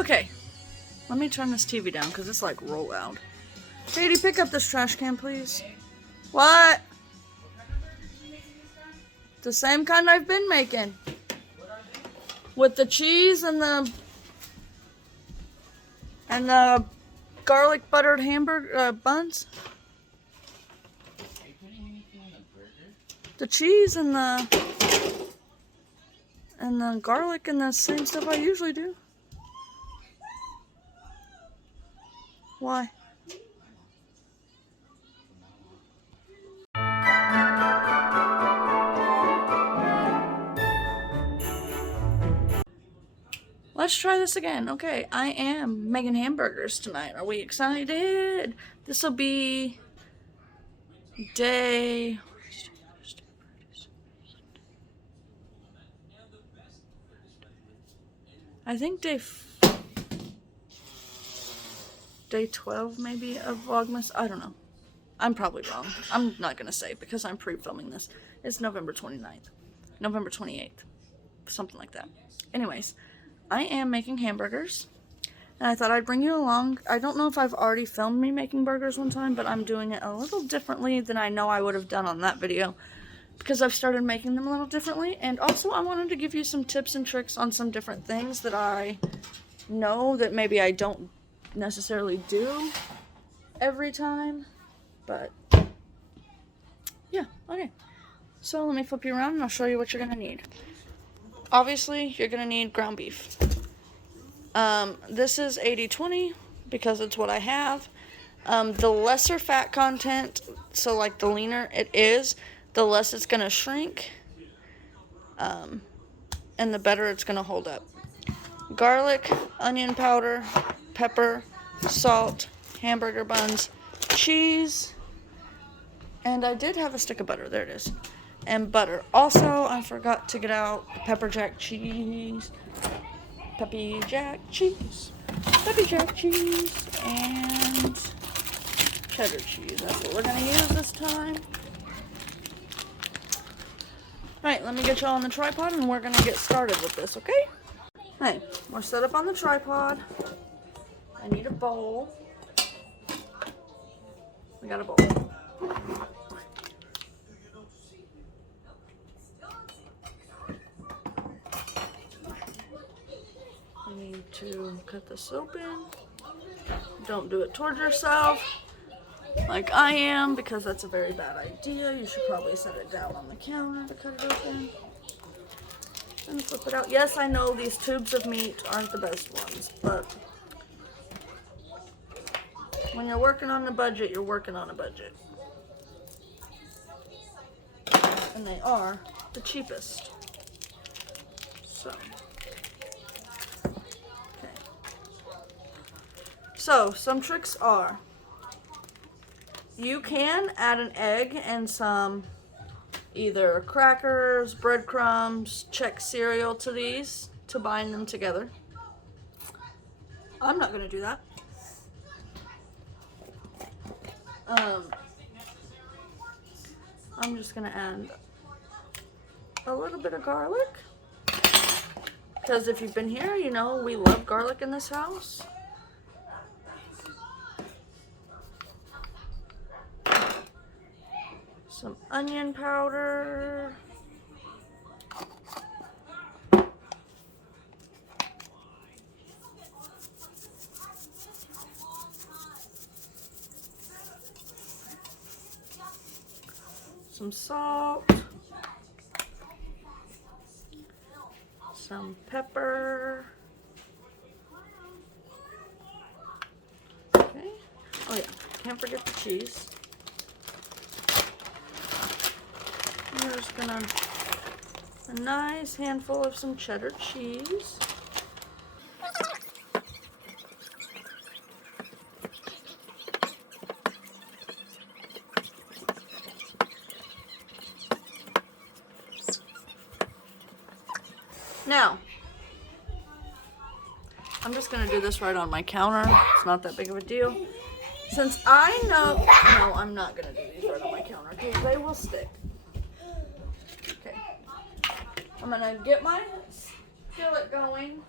Okay, let me turn this TV down because it's like real loud. Katie, pick up this trash can, please. What? The same kind I've been making. With the cheese and the garlic buttered hamburger buns. Are you putting anything on the burger? The cheese and the garlic and the same stuff I usually do. Why? Let's try this again. Okay, I am making hamburgers tonight. Are we excited? This will be day... I think day 12 maybe of Vlogmas. I don't know. I'm probably wrong. I'm not going to say because I'm pre-filming this. It's November 29th. November 28th. Something like that. Anyways, I am making hamburgers. And I thought I'd bring you along. I don't know if I've already filmed me making burgers one time, but I'm doing it a little differently than I know I would have done on that video. Because I've started making them a little differently. And also I wanted to give you some tips and tricks on some different things that I know that maybe I don't necessarily do every time. But yeah, okay. So let me flip you around and I'll show you what you're going to need. Obviously, you're going to need ground beef. This is 80-20 because it's what I have. The lesser fat content, so like the leaner it is, the less it's going to shrink, and the better it's going to hold up. Garlic, onion powder, pepper, salt, hamburger buns, cheese, and I did have a stick of butter. There it is. And butter. Also, I forgot to get out pepper jack cheese. Peppy jack cheese. Peppy jack cheese. And cheddar cheese. That's what we're going to use this time. Alright, let me get y'all on the tripod and we're going to get started with this, okay? Hey, we're set up on the tripod. I need a bowl. We got a bowl. I need to cut this open. Don't do it towards yourself like I am because that's a very bad idea. You should probably set it down on the counter to cut it open. And flip it out. Yes, I know these tubes of meat aren't the best ones, but when you're working on a budget, you're working on a budget. And they are the cheapest. So, okay. So, some tricks are, you can add an egg and some either crackers, breadcrumbs, Czech cereal to these to bind them together. I'm not going to do that. I'm just going to add a little bit of garlic. Because if you've been here, you know we love garlic in this house. Some onion powder. Some salt. Some pepper. Okay. Oh yeah, can't forget the cheese. We're just gonna, a nice handful of some cheddar cheese. Now, I'm just going to do this right on my counter. It's not that big of a deal. Since I know, no, I'm not going to do these right on my counter because they will stick. Okay. I'm going to get my skillet going.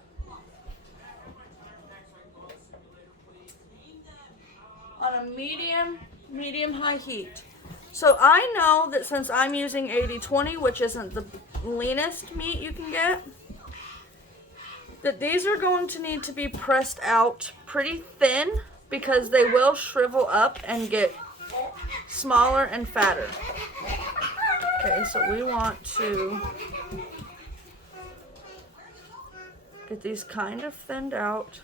on a medium high heat. So I know that since I'm using 80/20, which isn't the leanest meat you can get, that these are going to need to be pressed out pretty thin because they will shrivel up and get smaller and fatter. Okay, so we want to get these kind of thinned out,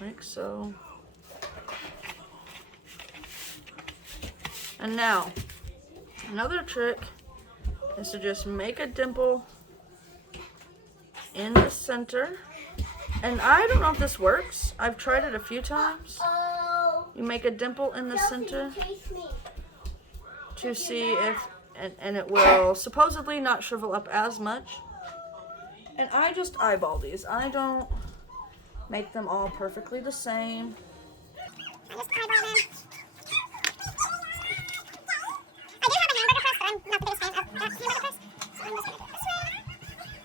like so. And now, another trick is to just make a dimple in the center. And I don't know if this works. I've tried it a few times. You make a dimple in the center to see if, and it will supposedly not shrivel up as much. And I just eyeball these. I don't make them all perfectly the same. I just eyeball them. I do have a hamburger press, but I'm not the biggest fan of that hamburger press. So I'm just going to do it this way.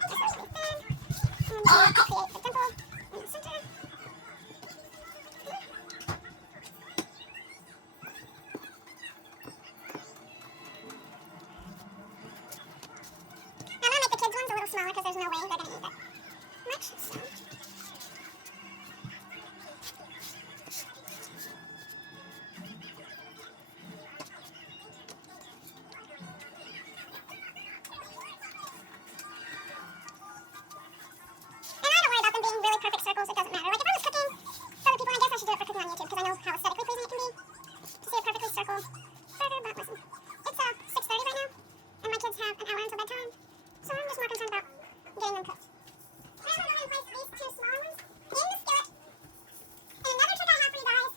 Just really thin. And create a dimple in the center. I'm going to make the kids' ones a little smaller because there's no way they're going to eat that much. So. Perfect circles, it doesn't matter. Like if I was cooking for other people, and I guess I should do it for cooking on YouTube because I know how aesthetically pleasing it can be to see a perfectly circled burger. But listen, it's 6:30 right now, and my kids have an hour until bedtime, so I'm just more concerned about getting them cooked. I'm going to go and place these two smaller ones in the skillet. And another trick I have for you guys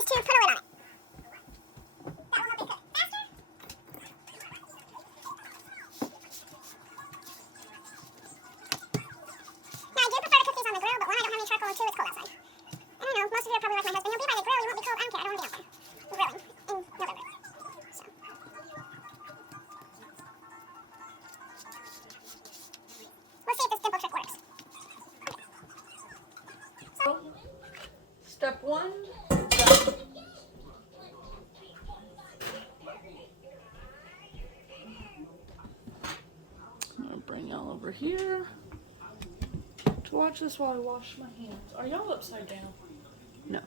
is to put a lid on it. That will help it cook faster. Now, I do prefer to cook these on the grill, but one, I don't have any charcoal, and two, it's cold outside. And I know, most of you are probably like my husband. You'll be by the grill, you won't be cold. I don't care, I don't want to be out there. We're grilling in November. So. We'll see if this dimple trick works. So, step one, done. I'm gonna bring y'all over here to watch this while I wash my hands. Are y'all upside down? No.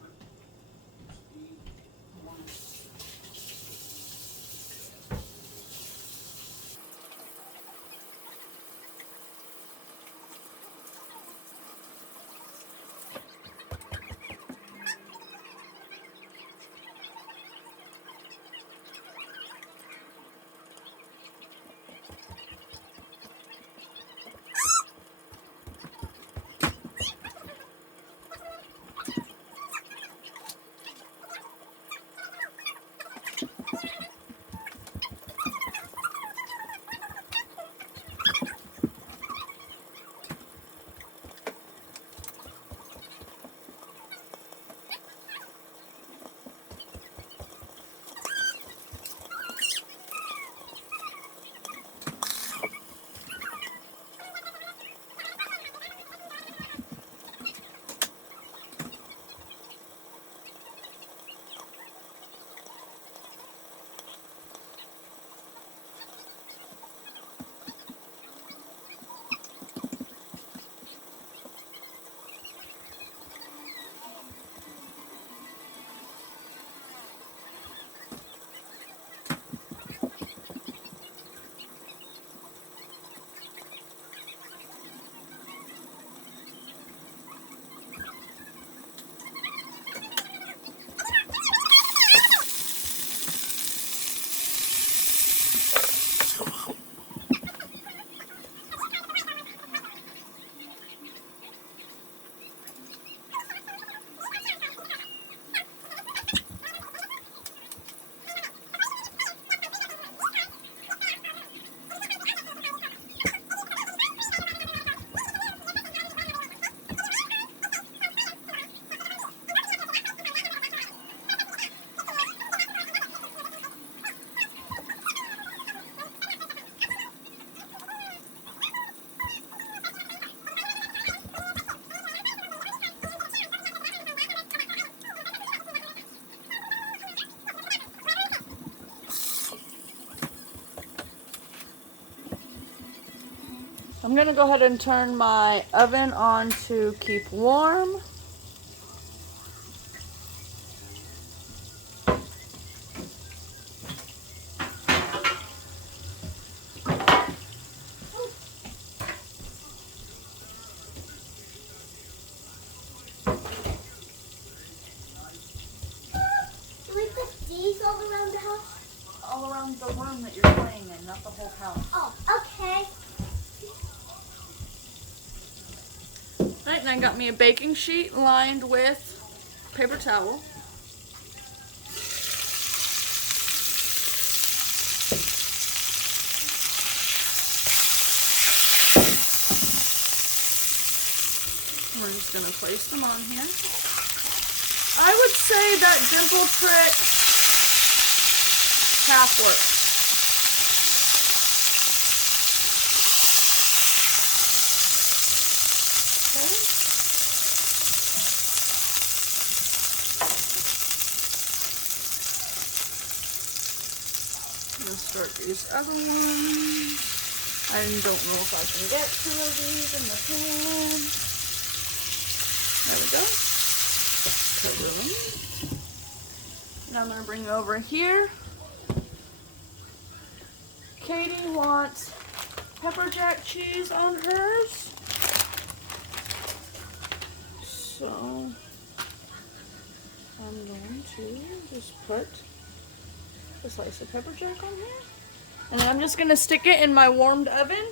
I'm gonna go ahead and turn my oven on to keep warm. Do we put these all around the house? All around the room that you're playing in, not the whole house. Oh, okay. Right, and I got me a baking sheet lined with paper towel. We're just gonna place them on here. I would say that dimple trick half works. Okay. I'm gonna start these other ones. I don't know if I can get 2 of these in the pan. There we go. Cover them. Now I'm gonna bring it over here. Katie wants pepper jack cheese on hers. So I'm going to just put a slice of pepper jack on here. And then I'm just gonna stick it in my warmed oven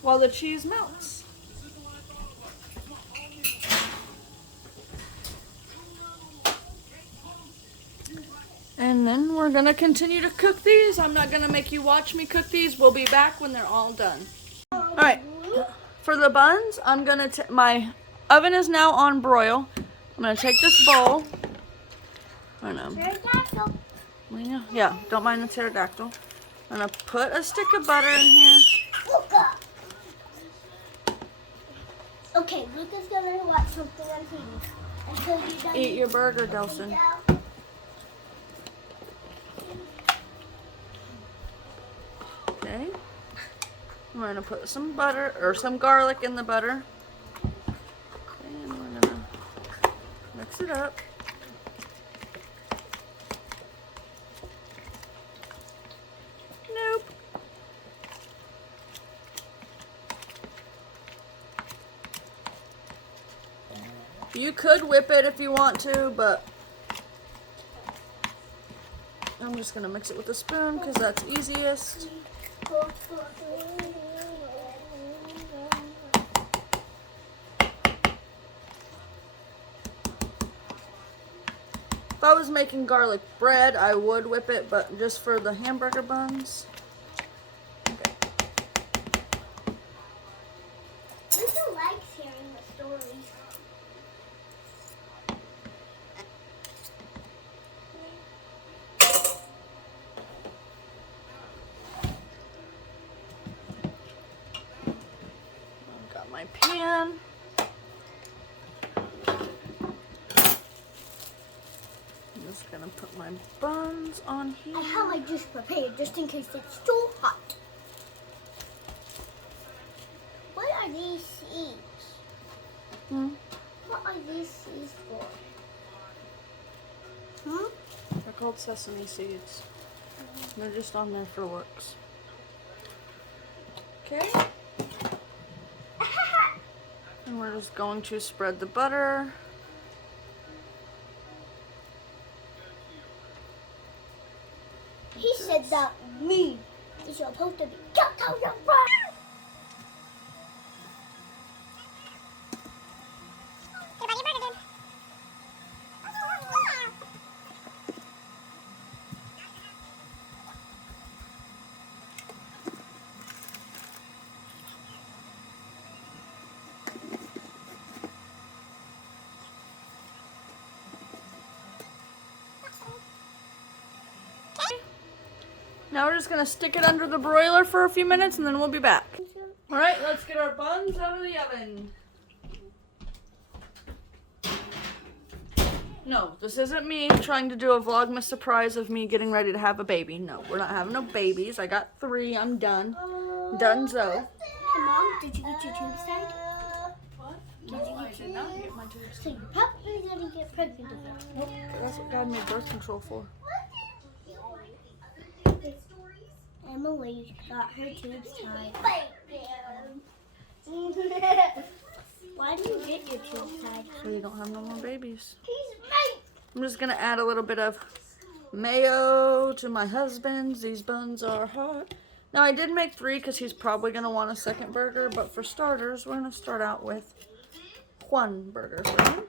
while the cheese melts. And then we're gonna continue to cook these. I'm not gonna make you watch me cook these. We'll be back when they're all done. All right, for the buns, I'm gonna, my oven is now on broil. I'm gonna take this bowl. I know. Pterodactyl. Yeah, don't mind the pterodactyl. I'm gonna put a stick of butter in here. Luca. Okay, Luca's gonna watch something on TV until you done. Eat your burger, Delson. Okay. I'm gonna put some butter or some garlic in the butter. And we're gonna mix it up. Nope. You could whip it if you want to, but I'm just gonna mix it with a spoon because that's easiest. If I was making garlic bread, I would whip it, but just for the hamburger buns. Okay. Luca likes hearing the stories. I've got my pan. I'm just gonna put my buns on here. I have my juice prepared just in case it's too hot. What are these seeds? Hmm? What are these seeds for? They're called sesame seeds. They're just on there for looks. Okay. And we're just going to spread the butter. He said that me is supposed to be cut out your butt. Now we're just gonna stick it under the broiler for a few minutes and then we'll be back. All right, let's get our buns out of the oven. No, this isn't me trying to do a Vlogmas surprise of me getting ready to have a baby. No, we're not having no babies. I got 3. I'm done. Donezo. did you get your tubes tied? What? Did No, you I get did not get my tubes. So you're probably gonna get pregnant again. Nope, that's what God made birth control for. Emily got her tubes tied. Why do you get your tubes tied? So you don't have no more babies. He's right. I'm just gonna add a little bit of mayo to my husband's. These buns are hot. Now I did make 3 because he's probably gonna want a second burger, but for starters, we're gonna start out with 1 burger for him.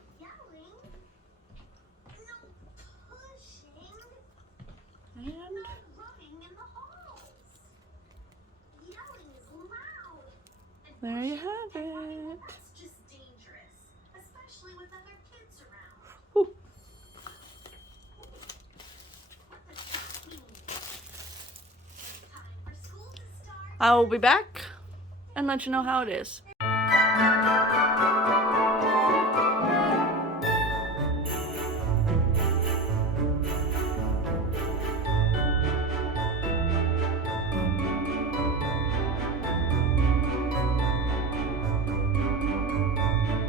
And there you have it. Whew. I will be back and let you know how it is.